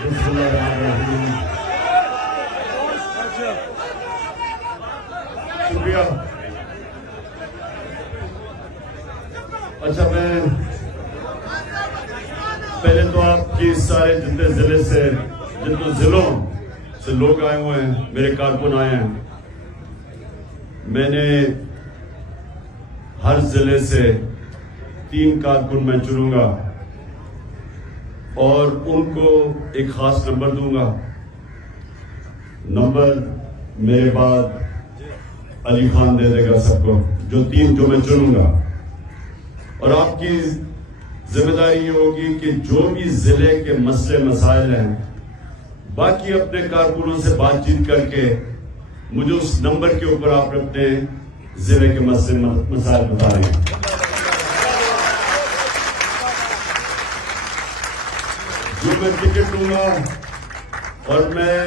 بسم اللہ الرحمن الرحیم. شکریہ. اچھا، میں پہلے تو آپ کی سارے جتنے ضلع سے جتنے ضلعوں سے لوگ آئے ہوئے ہیں، میرے کارکن آئے ہیں، میں نے ہر ضلع سے 3 کارکن میں چنوں گا اور ان کو ایک خاص نمبر دوں گا. نمبر میرے بعد علی خان دے دے گا سب کو، جو 3 جو میں چنوں گا. اور آپ کی ذمہ داری یہ ہوگی کہ جو بھی ضلع کے مسئلے مسائل ہیں، باقی اپنے کارکنوں سے بات چیت کر کے مجھے اس نمبر کے اوپر آپ اپنے ضلع کے مسئلے مسائل بتا رہے ہیں. جو میں ٹکٹ دوں گا اور میں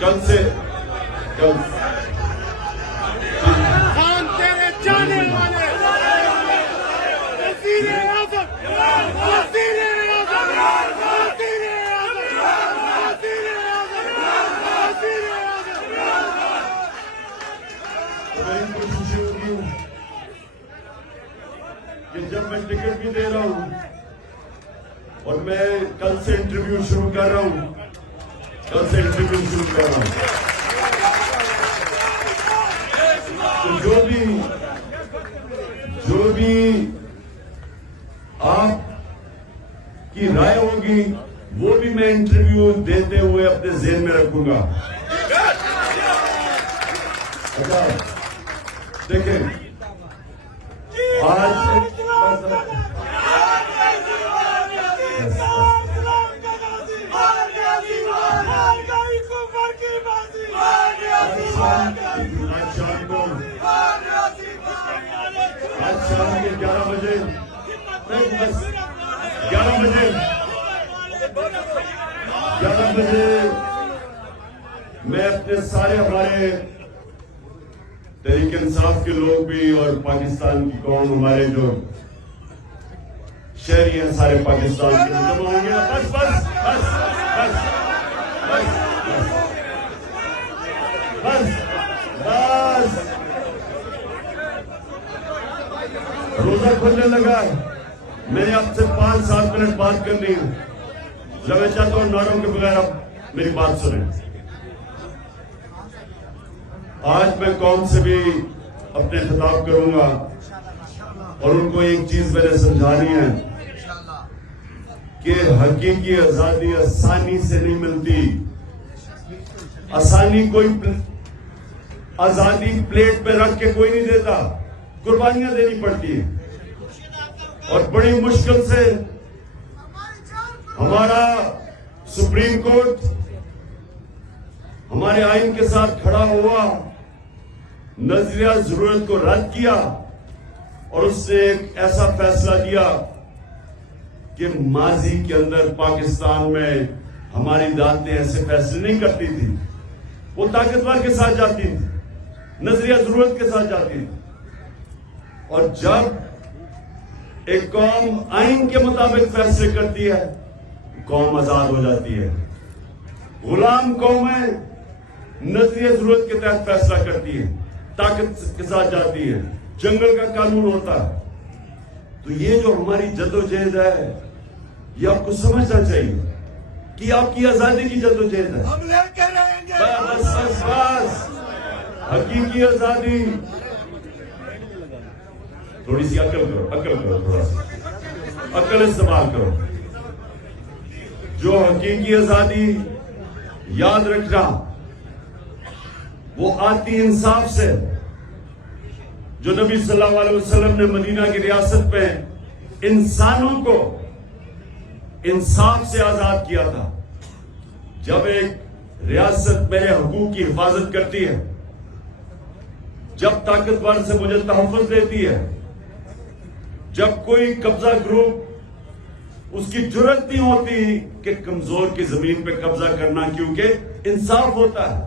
کل سے کہ جب میں ٹکٹ بھی دے رہا ہوں اور میں کل سے انٹرویو شروع کر رہا ہوں، تو جو بھی آپ کی رائے ہوگی وہ بھی میں انٹرویو دیتے ہوئے اپنے ذہن میں رکھوں گا. اچھا دیکھیں، آج شام کے 11 بجے میں اپنے سارے ہمارے تحریک انصاف کے لوگ بھی اور پاکستان کی قوم، ہمارے جو شہری ہیں سارے پاکستان کے جمع ہوں گے. بس بس بس بس بس بس بس روزہ کھلنے لگا ہے. میں نے آپ سے 5-7 منٹ بات کرنی ہے. میں چاہتا ہوں نعروں کے بغیر آپ میری بات سنیں. آج میں قوم سے بھی اپنے خطاب کروں گا اور ان کو ایک چیز میں نے سمجھانی ہے کہ حقیقی آزادی آسانی سے نہیں ملتی. آزادی پلیٹ پہ رکھ کے کوئی نہیں دیتا، قربانیاں دینی پڑتی ہیں. اور بڑی مشکل سے ہمارا سپریم کورٹ ہمارے آئین کے ساتھ کھڑا ہوا، نظریہ ضرورت کو رد کیا اور اس سے ایک ایسا فیصلہ دیا کہ ماضی کے اندر پاکستان میں ہماری عدالتیں ایسے فیصلے نہیں کرتی تھی. وہ طاقتور کے ساتھ جاتی تھی، نظریہ ضرورت کے ساتھ جاتی تھی. اور جب ایک قوم آئین کے مطابق فیصلے کرتی ہے، قوم آزاد ہو جاتی ہے. غلام قومیں نظریہ ضرورت کے تحت فیصلہ کرتی ہے، طاقت کے ساتھ جاتی ہے، جنگل کا قانون ہوتا ہے. تو یہ جو ہماری جدوجہد ہے، یہ آپ کو سمجھنا چاہیے کہ آپ کی آزادی کی جدوجہد ہے. ہم لے کے رہیں گے. بس بس بس حقیقی آزادی. تھوڑی سی عقل کرو تھوڑا سا عقل استعمال کرو. جو حقیقی آزادی، یاد رکھنا، وہ آتی انصاف سے. جو نبی صلی اللہ علیہ وسلم نے مدینہ کی ریاست میں انسانوں کو انصاف سے آزاد کیا تھا. جب ایک ریاست میرے حقوق کی حفاظت کرتی ہے، جب طاقتور سے مجھے تحفظ دیتی ہے، جب کوئی قبضہ گروپ اس کی جرت نہیں ہوتی کہ کمزور کی زمین پہ قبضہ کرنا، کیونکہ انصاف ہوتا ہے،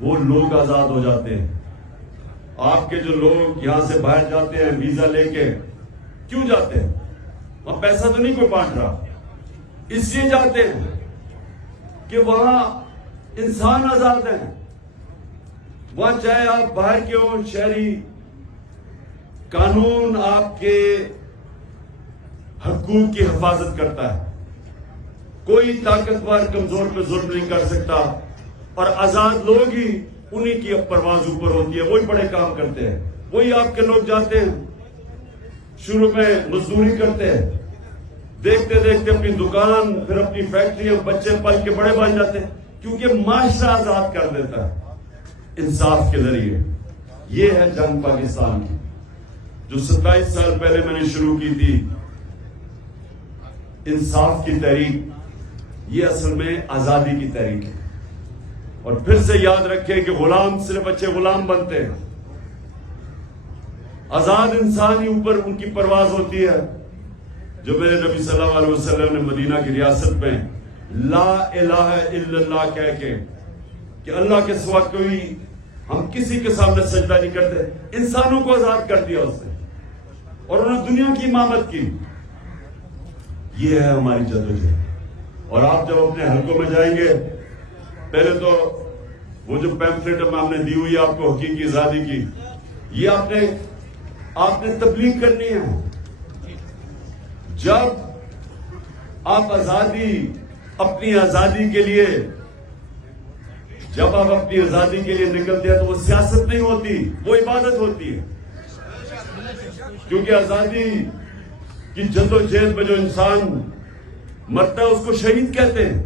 وہ لوگ آزاد ہو جاتے ہیں. آپ کے جو لوگ یہاں سے باہر جاتے ہیں ویزا لے کے، کیوں جاتے ہیں؟ وہاں پیسہ تو نہیں کوئی بانٹ رہا. اس لیے جاتے ہیں کہ وہاں انسان آزاد ہیں. وہاں چاہے آپ باہر کے ہوں شہری، قانون آپ کے حقوق کی حفاظت کرتا ہے. کوئی طاقتور کمزور پہ ظلم نہیں کر سکتا، اور آزاد لوگ ہی انہی کی پرواز اوپر ہوتی ہے. وہی بڑے کام کرتے ہیں. وہی آپ کے لوگ جاتے ہیں، شروع میں مزدوری کرتے ہیں، دیکھتے دیکھتے اپنی دکان، پھر اپنی فیکٹری، بچے پل کے بڑے بن جاتے ہیں، کیونکہ معاشرہ آزاد کر دیتا ہے انصاف کے ذریعے. یہ ہے جنگ پاکستان کی، جو 27 سال پہلے میں نے شروع کی تھی. انصاف کی تحریک، یہ اصل میں آزادی کی تحریک ہے. اور پھر سے یاد رکھیں کہ غلام صرف اچھے غلام بنتے ہیں، آزاد انسان ہی اوپر ان کی پرواز ہوتی ہے. جو میرے نبی صلی اللہ علیہ وسلم نے مدینہ کی ریاست میں لا الہ الا اللہ کہہ کے کہ اللہ کے سوا کوئی، ہم کسی کے سامنے سجدہ نہیں کرتے، انسانوں کو آزاد کر دیا اس نے، اور انہوں نے دنیا کی امامت کی. یہ ہے ہماری جدوجہد. اور آپ جب اپنے حلقوں میں جائیں گے، پہلے تو وہ جو پیمفلیٹ ہم نے دی ہوئی آپ کو حقیقی آزادی کی، یہ آپ نے تبلیغ کرنی ہے. جب آپ اپنی آزادی کے لیے، جب آپ اپنی آزادی کے لیے نکلتے ہیں تو وہ سیاست نہیں ہوتی، وہ عبادت ہوتی ہے. کیونکہ آزادی کی جدوجہد میں جو انسان مرتا ہے اس کو شہید کہتے ہیں.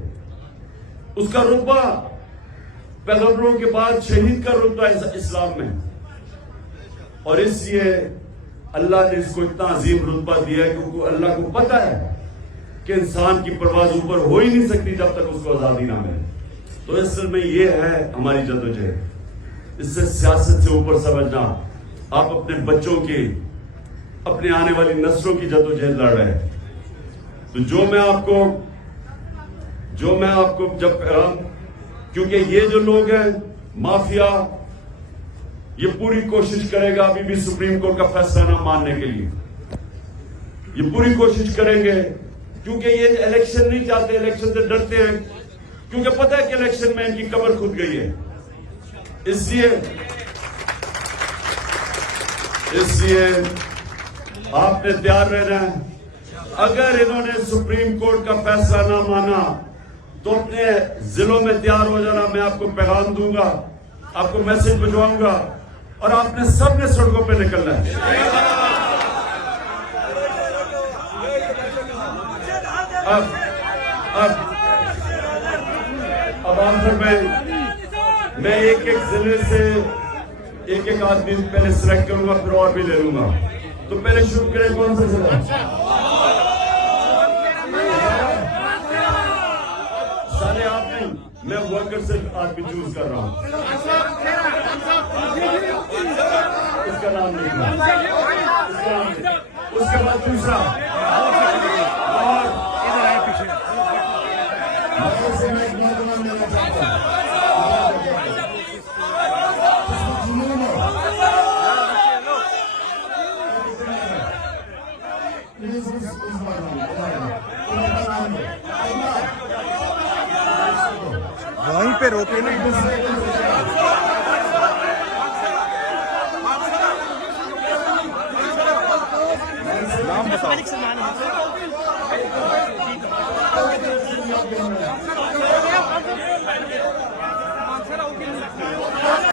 اس کا رتبہ پیغمبروں کے بعد شہید کا رتبہ ہے اسلام میں. اور اس لیے اللہ نے اس کو اتنا عظیم رتبہ دیا ہے کیونکہ اللہ کو پتا ہے کہ انسان کی پرواز اوپر ہو ہی نہیں سکتی جب تک اس کو آزادی نہ ملے. تو اصل میں یہ ہے ہماری جدوجہد. اس سے سیاست سے اوپر سمجھنا، آپ اپنے بچوں کی، اپنے آنے والی نسلوں کی جدوجہد لڑ رہے ہیں. تو جو میں آپ کو جب کیونکہ یہ جو لوگ ہیں مافیا، یہ پوری کوشش کرے گا ابھی بھی سپریم کورٹ کا فیصلہ نہ ماننے کے لیے. یہ پوری کوشش کریں گے کیونکہ یہ الیکشن نہیں چاہتے، الیکشن سے ڈرتے ہیں، کیونکہ پتہ ہے کہ الیکشن میں ان کی قبر کھد گئی ہے. اس لیے آپ نے تیار رہنا ہے. اگر انہوں نے سپریم کورٹ کا فیصلہ نہ مانا تو اپنے ضلعوں میں تیار ہو جانا. میں آپ کو پیغام دوں گا، آپ کو میسج بھجواؤں گا، اور آپ نے سب نے سڑکوں پہ نکلنا ہے. اب آخر میں ایک ضلع سے ایک آدمی پہلے سلیکٹ کروں گا، پھر اور بھی لے لوں گا. تو پہلے شروع کریں کون سا ضلع؟ سارے آپ نہیں، میں ورکر سے آدمی چوز کر رہا ہوں. اس کا نام نہیں، اس کے بعد دوسرا. وہیں پہ روکے نا. نام بتاؤ.